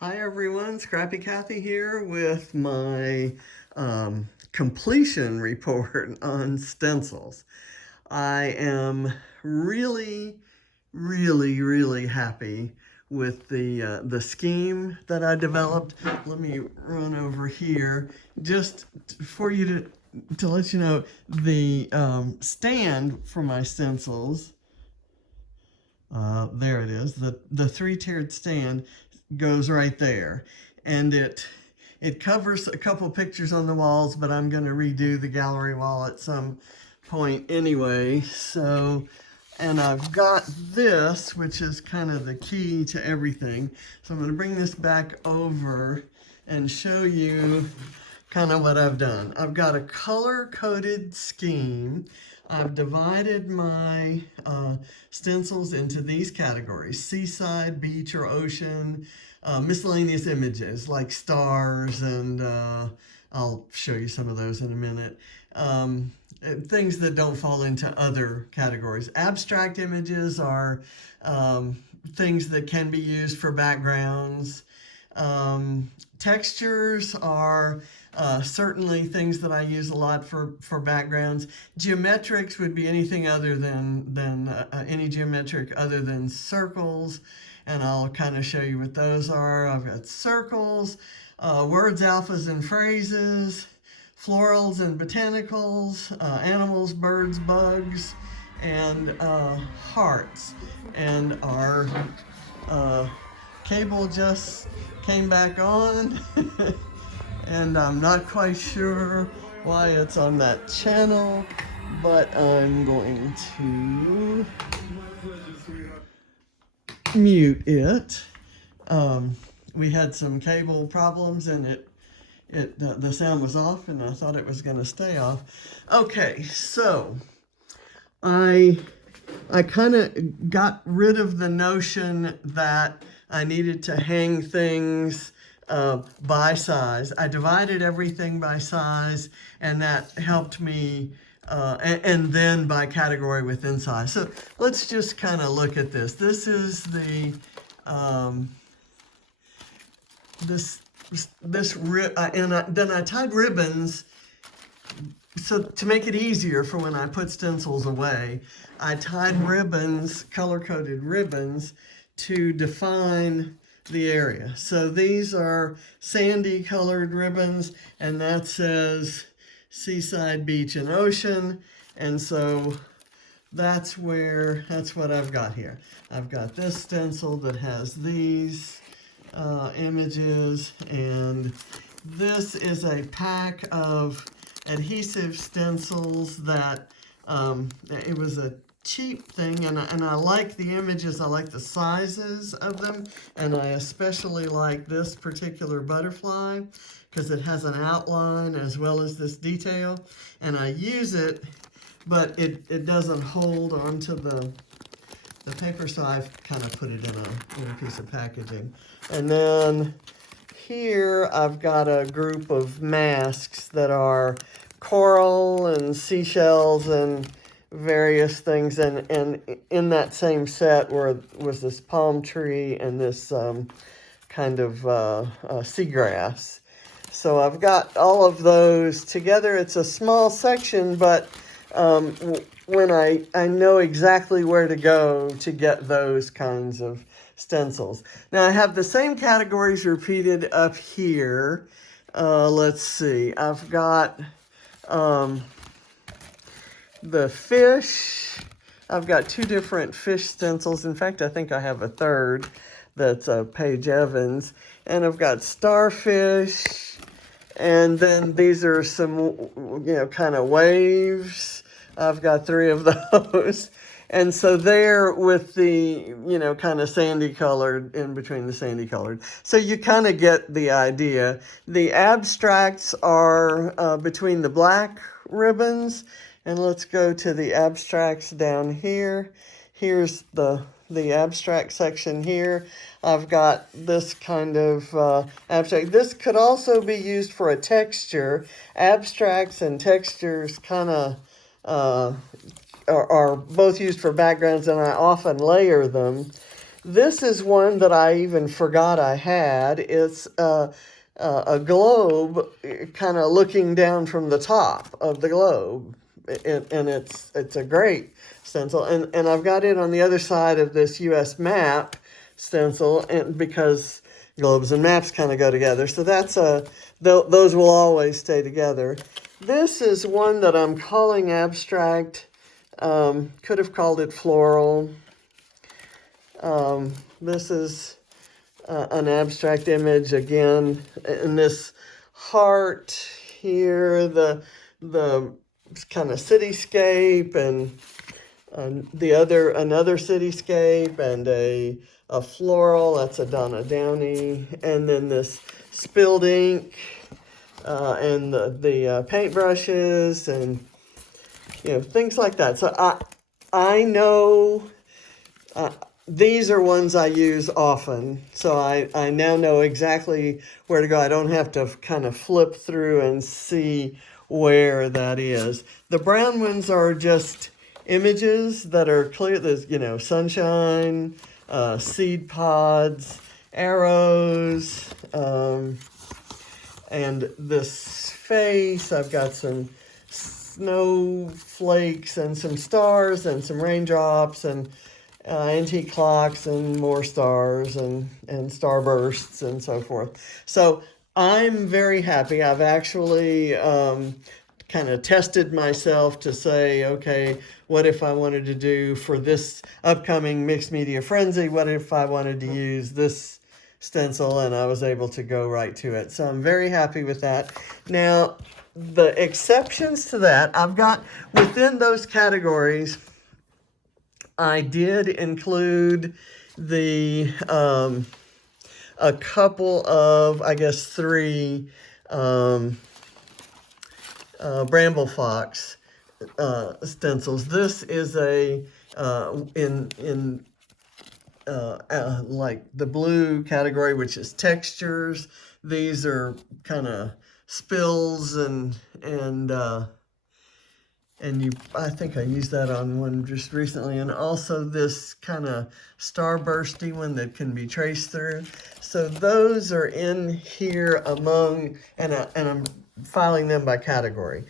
Hi everyone, Scrappy Kathy here with my completion report on stencils. I am really happy with the scheme that I developed. Let me run over here just for you to let you know the stand for my stencils. There it is. The three-tiered stand goes right there, and it covers a couple pictures on the walls, but I'm going to redo the gallery wall at some point anyway. So, and I've got this, which is kind of the key to everything. So I'm going to bring this back over and show you kind of what I've done. I've got a color-coded scheme. I've divided my stencils into these categories: seaside, beach or ocean, miscellaneous images like stars, and I'll show you some of those in a minute. Things that don't fall into other categories. Abstract images are things that can be used for backgrounds. Textures are certainly things that I use a lot for backgrounds. Geometrics would be anything other than any geometric other than circles, and I'll kind of show you what those are. I've got circles, words, alphas, and phrases, florals and botanicals, animals, birds, bugs, and hearts. And our cable just came back on and I'm not quite sure why it's on that channel, but I'm going to mute it. We had some cable problems and the sound was off, and I thought it was going to stay off. Okay, so I kind of got rid of the notion that I needed to hang things by size. I divided everything by size, and that helped me, and then by category within size. So let's just kind of look at this. This is the, then I tied ribbons. So to make it easier for when I put stencils away, I tied ribbons, color-coded ribbons, to define the area. So these are sandy colored ribbons, and that says Seaside Beach and Ocean. And so that's what I've got here. I've got this stencil that has these images, and this is a pack of adhesive stencils that it was a cheap thing, and I like the images. I like the sizes of them, and I especially like this particular butterfly because it has an outline as well as this detail, and I use it, but it doesn't hold onto the paper, so I've kind of put it in a piece of packaging. And then here I've got a group of masks that are coral and seashells and various things, and in that same set was this palm tree and this kind of seagrass. So I've got all of those together. It's a small section, but when I know exactly where to go to get those kinds of stencils. Now I have the same categories repeated up here. Let's see, I've got the fish. I've got two different fish stencils. In fact, I think I have a third that's Paige Evans. And I've got starfish. And then these are some, kind of waves. I've got three of those. And so they're with the, kind of sandy colored, in between the sandy colored. So you kind of get the idea. The abstracts are between the black ribbons. And let's go to the abstracts down here. Here's the abstract section here. I've got this kind of abstract. This could also be used for a texture. Abstracts and textures kind of are both used for backgrounds, and I often layer them. This is one that I even forgot I had. It's a globe kind of looking down from the top of the globe. And it's a great stencil. And I've got it on the other side of this U.S. map stencil, and because globes and maps kind of go together. So that's those will always stay together. This is one that I'm calling abstract. Could have called it floral. This is an abstract image again, in this heart here, the kind of cityscape, and another cityscape, and a floral. That's a Donna Downey, and then this spilled ink, and the paintbrushes, and things like that. So I know these are ones I use often, so I now know exactly where to go. I don't have to kind of flip through and see where that is. The brown ones are just images that are clear. There's, sunshine, seed pods, arrows, and this face. I've got some snowflakes and some stars and some raindrops and antique clocks and more stars and starbursts and so forth. So I'm very happy. I've actually kind of tested myself to say, okay, what if I wanted to do for this upcoming Mixed Media Frenzy, what if I wanted to use this stencil, and I was able to go right to it. So I'm very happy with that. Now, the exceptions to that, I've got within those categories, I did include the a couple of, I guess, 3 bramble fox stencils. This is a like the blue category, which is textures. These are kind of spills and I think I used that on one just recently, and also this kind of starbursty one that can be traced through. So those are in here among, and I'm filing them by category.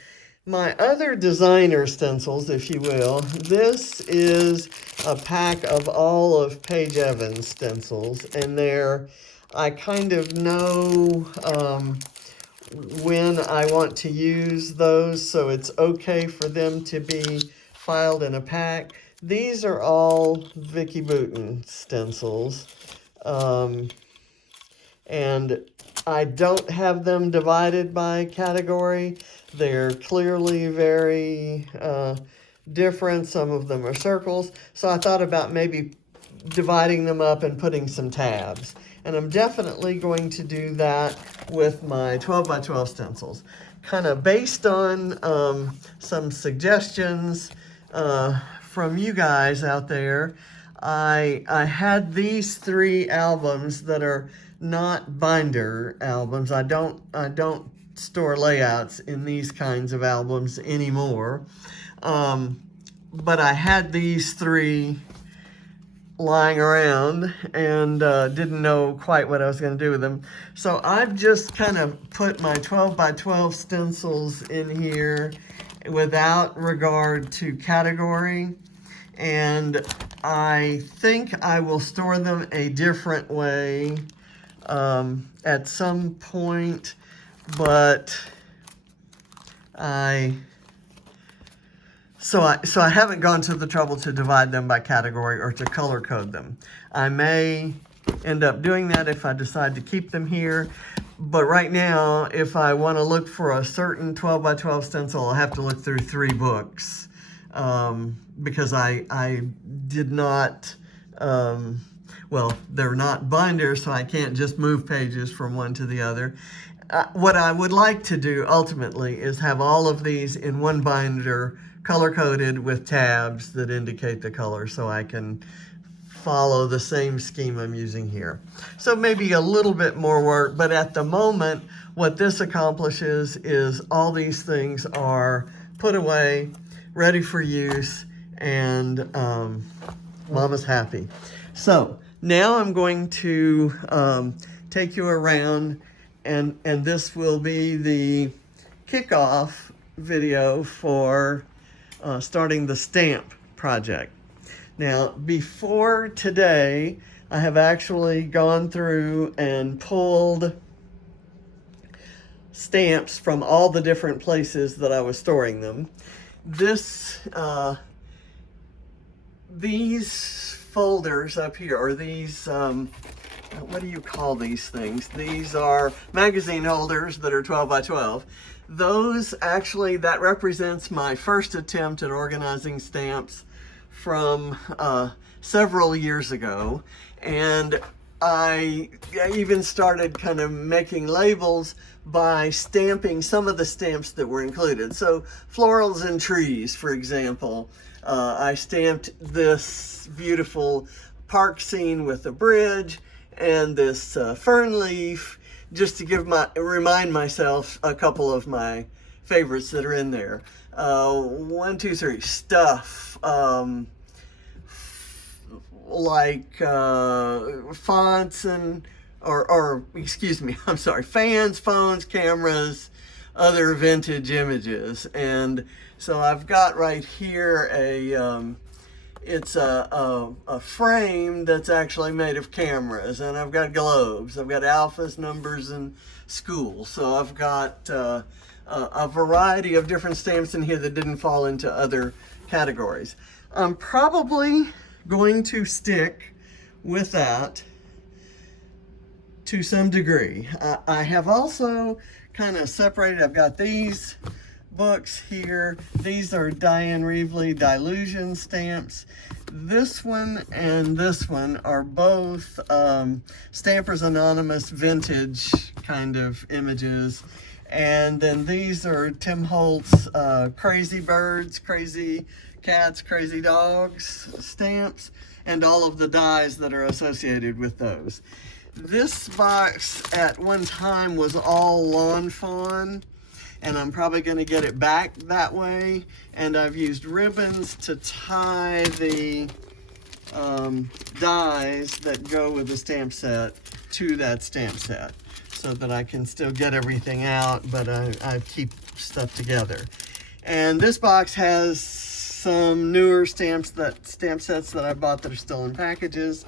My other designer stencils, if you will, this is a pack of all of Paige Evans stencils, and I kind of know when I want to use those, so it's okay for them to be filed in a pack. These are all Vicki Boutin stencils, and I don't have them divided by category. They're clearly very different. Some of them are circles, so I thought about maybe dividing them up and putting some tabs. And I'm definitely going to do that with my 12 by 12 stencils. Kind of based on some suggestions from you guys out there, I had these 3 albums that are not binder albums. I don't store layouts in these kinds of albums anymore. But I had these 3 lying around and didn't know quite what I was going to do with them. So I've just kind of put my 12 by 12 stencils in here without regard to category, and I think I will store them a different way at some point, but So I haven't gone to the trouble to divide them by category or to color code them. I may end up doing that if I decide to keep them here. But right now, if I want to look for a certain 12 by 12 stencil, I'll have to look through 3 books because I did not, well, they're not binders, so I can't just move pages from one to the other. What I would like to do ultimately is have all of these in one binder, color-coded with tabs that indicate the color, so I can follow the same scheme I'm using here. So maybe a little bit more work, but at the moment, what this accomplishes is all these things are put away, ready for use, and Mama's happy. So Now I'm going to take you around, and this will be the kickoff video for starting the stamp project. Now, before today, I have actually gone through and pulled stamps from all the different places that I was storing them. These folders up here, or these, what do you call these things? These are magazine holders that are 12 by 12. Those actually, that represents my first attempt at organizing stamps from several years ago. And I even started kind of making labels by stamping some of the stamps that were included. So florals and trees, for example. I stamped this beautiful park scene with a bridge and this fern leaf, just to remind myself a couple of my favorites that are in there. 1, 2, 3, stuff, like fonts and, or excuse me, I'm sorry, fans, phones, cameras, other vintage images. And so I've got right here it's a frame that's actually made of cameras, and I've got globes, I've got alphas, numbers, and schools. So I've got a variety of different stamps in here that didn't fall into other categories. I'm probably going to stick with that to some degree. I have also kind of separated, I've got these books here. These are Diane Reevely Dilution stamps. This one and this one are both Stampers Anonymous vintage kind of images. And then these are Tim Holtz Crazy Birds, Crazy Cats, Crazy Dogs stamps, and all of the dies that are associated with those. This box at one time was all lawn fawn, and I'm probably going to get it back that way. And I've used ribbons to tie the dies that go with the stamp set to that stamp set, so that I can still get everything out, but I keep stuff together. And this box has some newer stamp sets that I bought that are still in packages.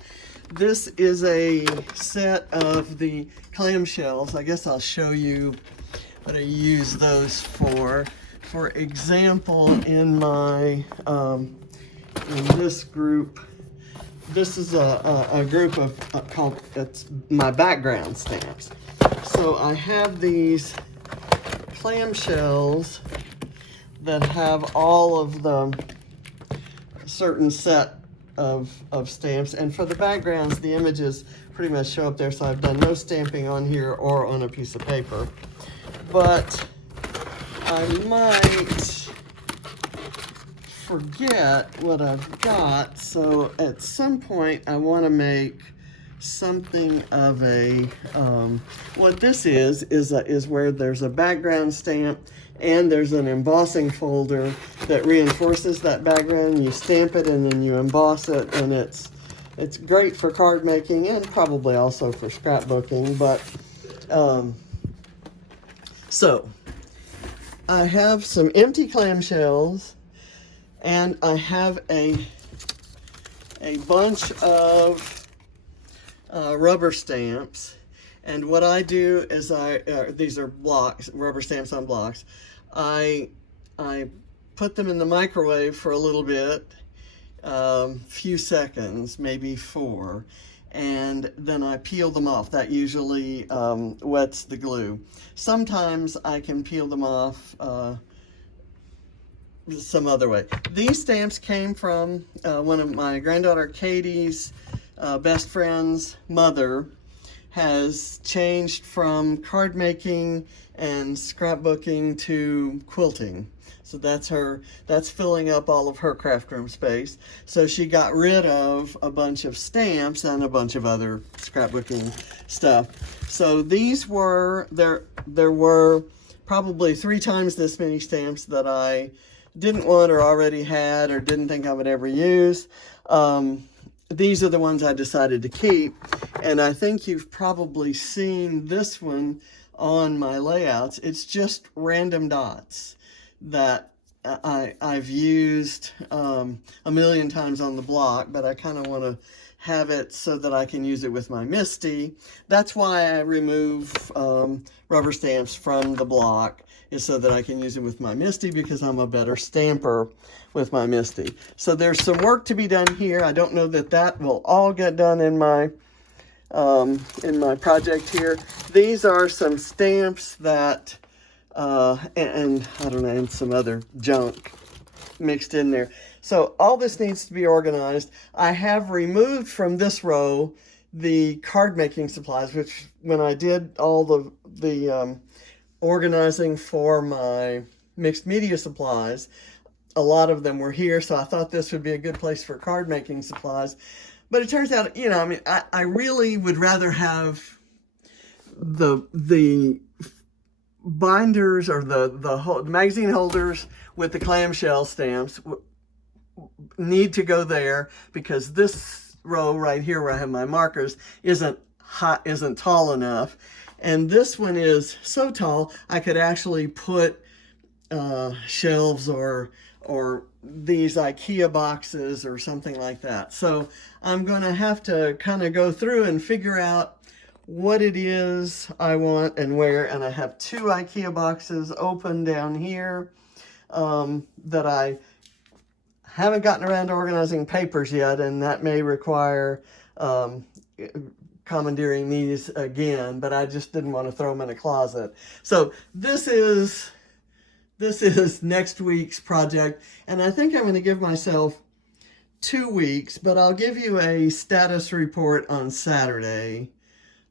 This is a set of the clamshells. I guess I'll show you what I use those for. For example, in my in this group, this is a group of called, it's my background stamps. So I have these clamshells that have all of the certain set of stamps, and for the backgrounds, the images pretty much show up there, so I've done no stamping on here or on a piece of paper. But I might forget what I've got, so at some point I want to make something of a, what this is where there's a background stamp and there's an embossing folder that reinforces that background. You stamp it and then you emboss it, and it's great for card making and probably also for scrapbooking. But so I have some empty clamshells, and I have a bunch of rubber stamps. And what I do is these are blocks, rubber stamps on blocks. I put them in the microwave for a little bit, few seconds, maybe 4, and then I peel them off. That usually wets the glue. Sometimes I can peel them off some other way. These stamps came from one of my granddaughter Katie's best friend's mother. Has changed from card making and scrapbooking to quilting. So that's filling up all of her craft room space. So she got rid of a bunch of stamps and a bunch of other scrapbooking stuff. So these were, there were probably 3 times this many stamps that I didn't want or already had or didn't think I would ever use. these are the ones I decided to keep. And I think you've probably seen this one on my layouts. It's just random dots that I've used a million times on the block, but I kind of want to have it so that I can use it with my MISTI. That's why I remove rubber stamps from the block, is so that I can use it with my MISTI, because I'm a better stamper with my MISTI. So there's some work to be done here. I don't know that that will all get done in my project here. These are some stamps that, and I don't know, and some other junk mixed in there. So all this needs to be organized. I have removed from this row the card making supplies, which when I did all the organizing for my mixed media supplies, a lot of them were here, so I thought this would be a good place for card making supplies. But it turns out, you know, I mean, I really would rather have the binders, or the magazine holders with the clamshell stamps need to go there, because this row right here where I have my markers isn't tall enough. And this one is so tall, I could actually put shelves or these IKEA boxes or something like that. So I'm going to have to kind of go through and figure out what it is I want and where. And I have 2 IKEA boxes open down here that I haven't gotten around to organizing papers yet, and that may require commandeering these again, but I just didn't want to throw them in a closet. So this is next week's project, and I think I'm going to give myself 2 weeks, but I'll give you a status report on Saturday.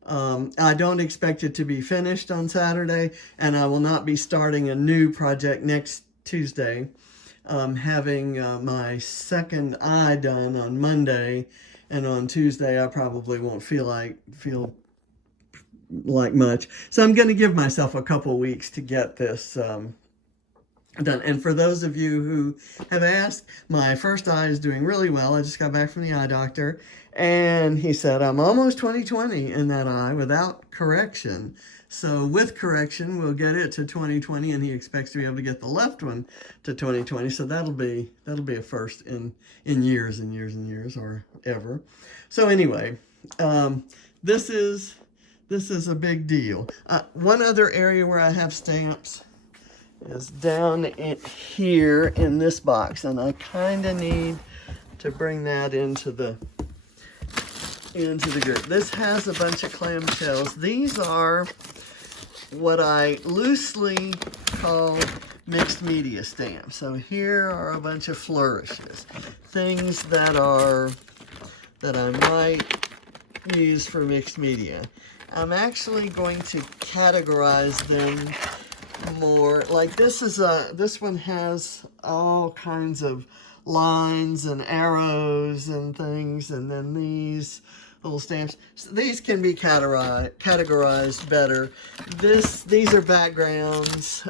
I don't expect it to be finished on Saturday, and I will not be starting a new project next Tuesday. Having my second eye done on Monday, and on Tuesday I probably won't feel like much. So I'm going to give myself a couple weeks to get this done. And for those of you who have asked, my first eye is doing really well. I just got back from the eye doctor, and he said I'm almost 20/20 in that eye without correction. So with correction, we'll get it to 20/20, and he expects to be able to get the left one to 20/20. So that'll be a first in years and years and years, or ever. So anyway, this is a big deal. One other area where I have stamps is down here in this box, and I kind of need to bring that into the group. This has a bunch of clamshells. These are what I loosely call mixed media stamps. So here are a bunch of flourishes, things that I might use for mixed media. I'm actually going to categorize them more. Like this one has all kinds of lines and arrows and things, and then these little stamps. So these can be categorized better. These are backgrounds.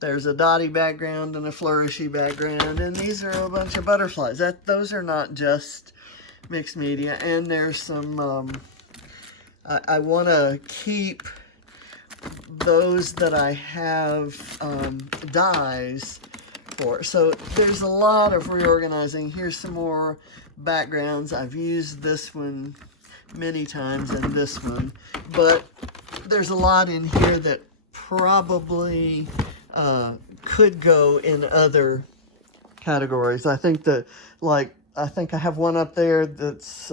There's a dotty background and a flourishy background, and these are a bunch of butterflies. Those are not just mixed media. And there's some I want to keep those that I have dies for. So there's a lot of reorganizing. Here's some more backgrounds. I've used this one many times, and this one, but there's a lot in here that probably could go in other categories. I think that, I think I have one up there that's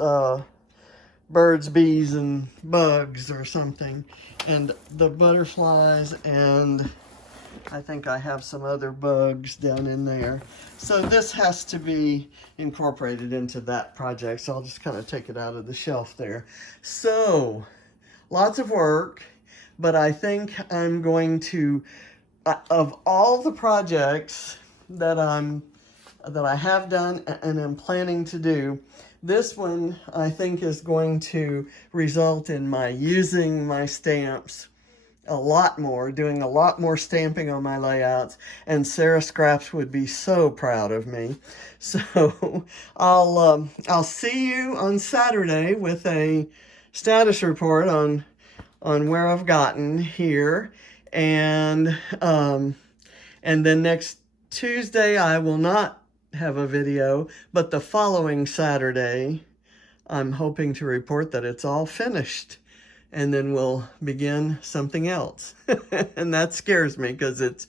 birds, bees, and bugs or something, and the butterflies, and I think I have some other bugs down in there. So this has to be incorporated into that project, so I'll just kind of take it out of the shelf there. So lots of work, but I think I'm going to, of all the projects that I have done and am planning to do, this one I think is going to result in my using my stamps a lot more, doing a lot more stamping on my layouts, and Sarah Scraps would be so proud of me. So I'll see you on Saturday with a status report on where I've gotten here, and then next Tuesday I will not have a video, but the following Saturday I'm hoping to report that it's all finished, and then we'll begin something else. And that scares me because it's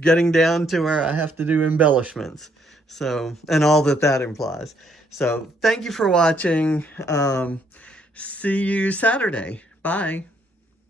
getting down to where I have to do embellishments. So, and all that implies. So thank you for watching. See you Saturday. Bye.